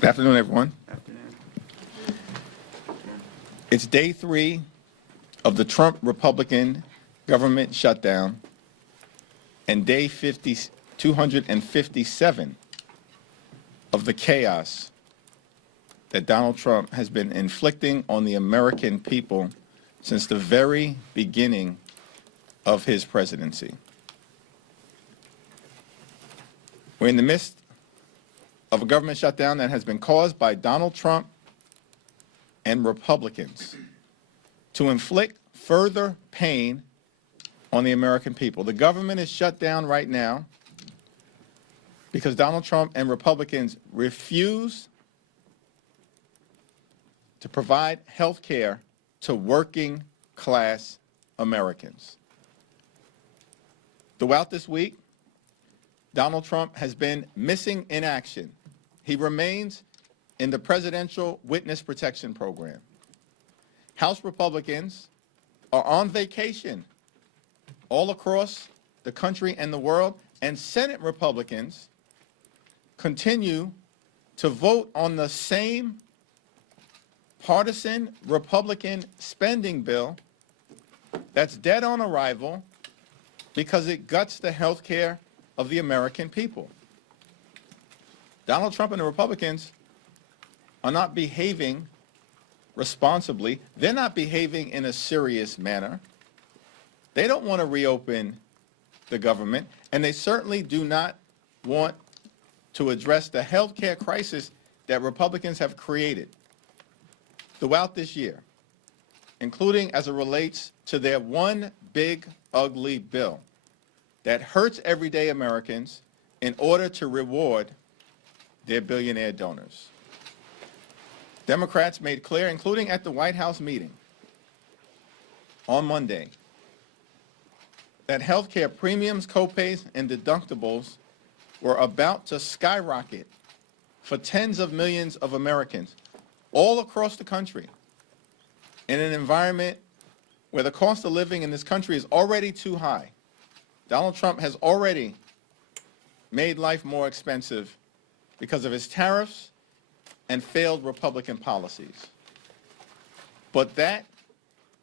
Good afternoon, everyone. Afternoon. It's day 3 of the Trump Republican government shutdown and day 257 of the chaos that Donald Trump has been inflicting on the American people since the very beginning of his presidency. We're in the midst of a government shutdown that has been caused by Donald Trump and Republicans to inflict further pain on the American people. The government is shut down right now because Donald Trump and Republicans refuse to provide health care to working class Americans. Throughout this week, Donald Trump has been missing in action. He remains in the Presidential Witness Protection Program. House Republicans are on vacation all across the country and the world, and Senate Republicans continue to vote on the same partisan Republican spending bill that's dead on arrival because it guts the health care of the American people. Donald Trump and the Republicans are not behaving responsibly. They're not behaving in a serious manner. They don't want to reopen the government, and they certainly do not want to address the health care crisis that Republicans have created throughout this year, including as it relates to their one big, ugly bill that hurts everyday Americans in order to reward their billionaire donors. Democrats made clear, including at the White House meeting on Monday, that health care premiums, copays, and deductibles were about to skyrocket for tens of millions of Americans all across the country in an environment where the cost of living in this country is already too high. Donald Trump has already made life more expensive because of his tariffs and failed Republican policies. But that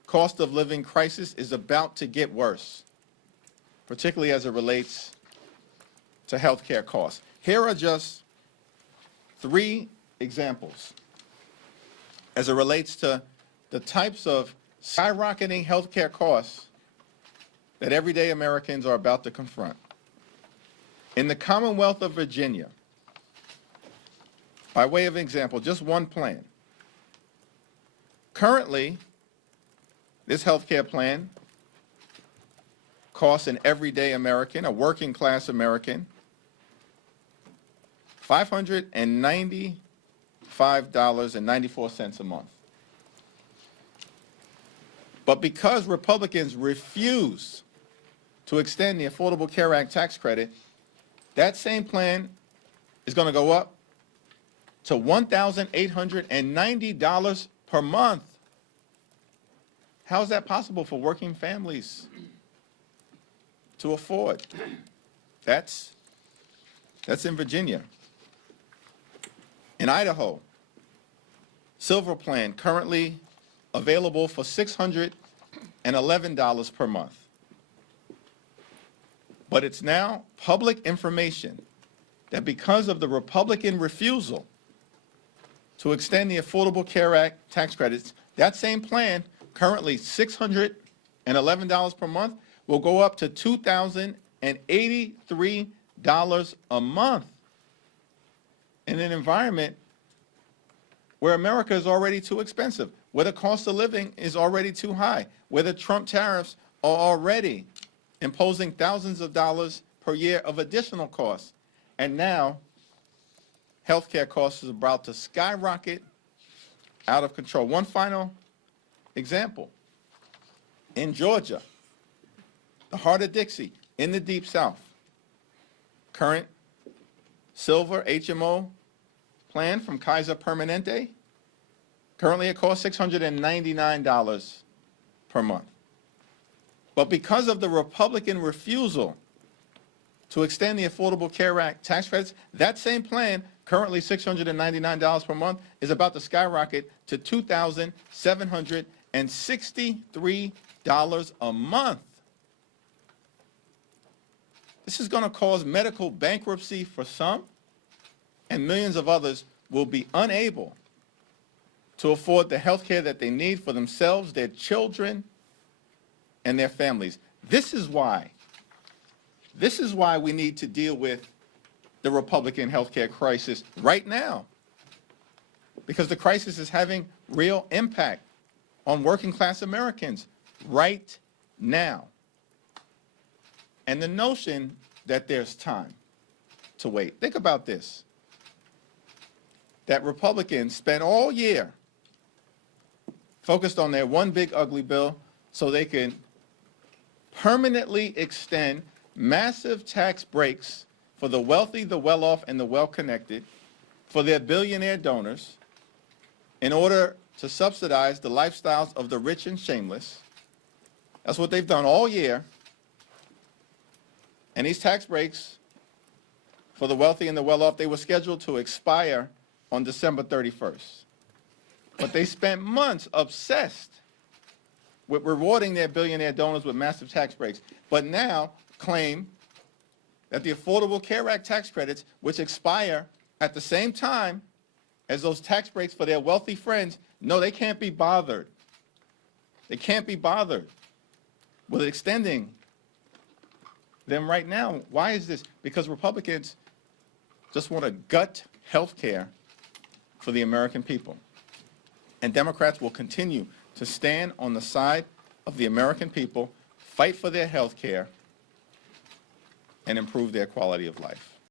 cost of living crisis is about to get worse, particularly as it relates to health care costs. Here are just 3 examples as it relates to the types of skyrocketing health care costs that everyday Americans are about to confront. In the Commonwealth of Virginia, by way of example, just one plan. Currently, this health care plan costs an everyday American, a working class American, $595.94 a month. But because Republicans refuse to extend the Affordable Care Act tax credit, that same plan is going to go up to $1,890 per month. How is that possible for working families to afford? That's in Virginia. In Idaho, Silver Plan currently available for $611 per month. But it's now public information that because of the Republican refusal to extend the Affordable Care Act tax credits, that same plan, currently $611 per month, will go up to $2,083 a month in an environment where America is already too expensive, where the cost of living is already too high, where the Trump tariffs are already imposing thousands of dollars per year of additional costs. And now, health care costs is about to skyrocket out of control. One final example. In Georgia, the heart of Dixie, in the Deep South, current Silver HMO plan from Kaiser Permanente, currently it costs $699 per month. But because of the Republican refusal to extend the Affordable Care Act tax credits, that same plan currently $699 per month, is about to skyrocket to $2,763 a month. This is going to cause medical bankruptcy for some, and millions of others will be unable to afford the health care that they need for themselves, their children, and their families. This is why we need to deal with the Republican health care crisis right now, because the crisis is having real impact on working class Americans right now. And the notion that there's time to wait. Think about this, that Republicans spent all year focused on their one big ugly bill so they can permanently extend massive tax breaks for the wealthy, the well-off, and the well-connected, for their billionaire donors, in order to subsidize the lifestyles of the rich and shameless. That's what they've done all year. And these tax breaks for the wealthy and the well-off, they were scheduled to expire on December 31st. But they spent months obsessed with rewarding their billionaire donors with massive tax breaks, but now claim that the Affordable Care Act tax credits, which expire at the same time as those tax breaks for their wealthy friends, no, they can't be bothered. They can't be bothered with extending them right now. Why is this? Because Republicans just want to gut health care for the American people. And Democrats will continue to stand on the side of the American people, fight for their health care, and improve their quality of life.